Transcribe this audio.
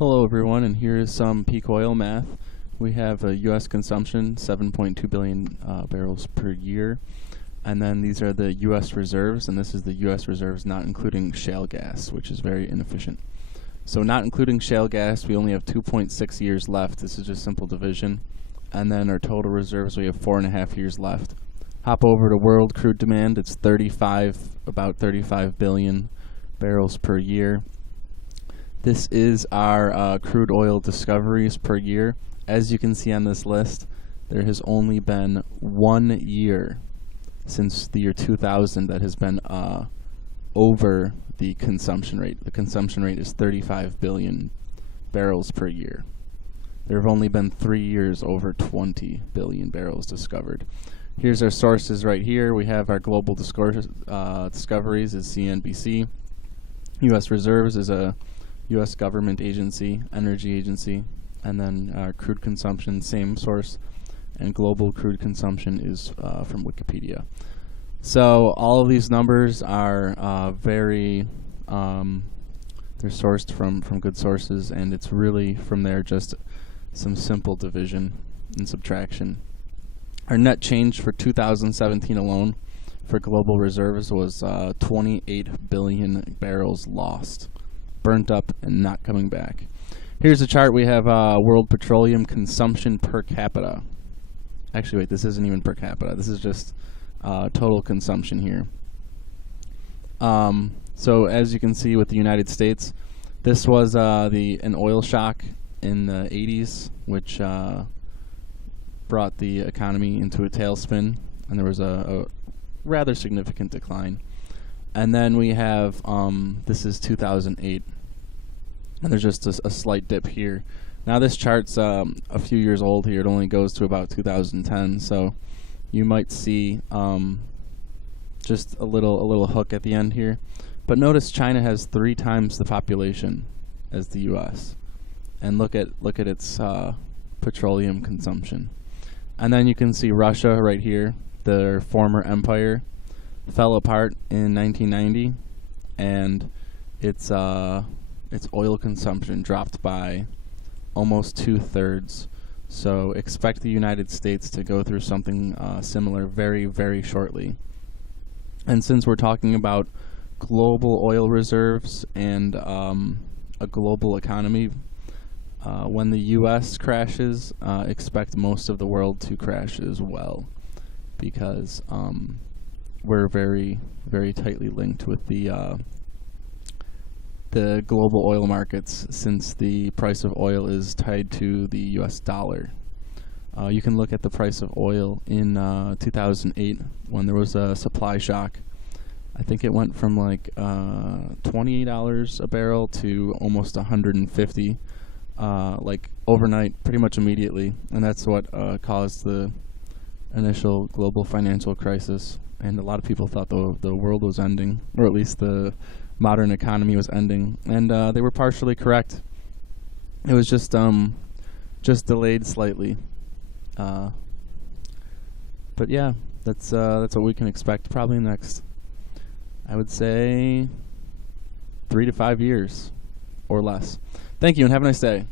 Hello everyone, and here is some peak oil math. We have a U.S. consumption, 7.2 billion barrels per year. And then these are the U.S. reserves, and this is the U.S. reserves not including shale gas, which is very inefficient. So not including shale gas, we only have 2.6 years left. This is just simple division. And then our total reserves, we have 4.5 years left. Hop over to world crude demand. It's about 35 billion barrels per year. This is our crude oil discoveries per year. As you can see on this list, there has only been 1 year since the year 2000 that has been over the consumption rate. The consumption rate is 35 billion barrels per year. There have only been 3 years over 20 billion barrels discovered. Here's our sources right here. We have our global discoveries is CNBC. U.S. reserves is a U.S. government agency, energy agency, and then crude consumption, same source, and global crude consumption is from Wikipedia. So all of these numbers are they're sourced from good sources, and it's really from there just some simple division and subtraction. Our net change for 2017 alone for global reserves was 28 billion barrels lost. Burnt up and not coming back. Here's a chart. We have world petroleum consumption per capita. Actually, wait, this isn't even per capita. This is just total consumption here. So as you can see with the United States, this was an oil shock in the 80s, which brought the economy into a tailspin, and there was a rather significant decline. And then we have, this is 2008, and there's just a slight dip here. Now this chart's a few years old here. It only goes to about 2010, so you might see just a little hook at the end here. But notice China has 3 times the population as the U.S. And look at its petroleum consumption. And then you can see Russia right here, their former empire, fell apart in 1990, and its oil consumption dropped by almost 2/3. So expect the United States to go through something similar very, very shortly. And since we're talking about global oil reserves and a global economy, when the U.S. crashes, expect most of the world to crash as well, because we're very, very tightly linked with the global oil markets, since the price of oil is tied to the U.S. dollar. You can look at the price of oil in 2008 when there was a supply shock. I think it went from like $28 a barrel to almost $150, like overnight, pretty much immediately, and that's what caused the initial global financial crisis. And a lot of people thought the world was ending, or at least the modern economy was ending, and they were partially correct. It was just delayed slightly. But yeah, that's what we can expect probably next, I would say, 3 to 5 years or less. Thank you, and have a nice day.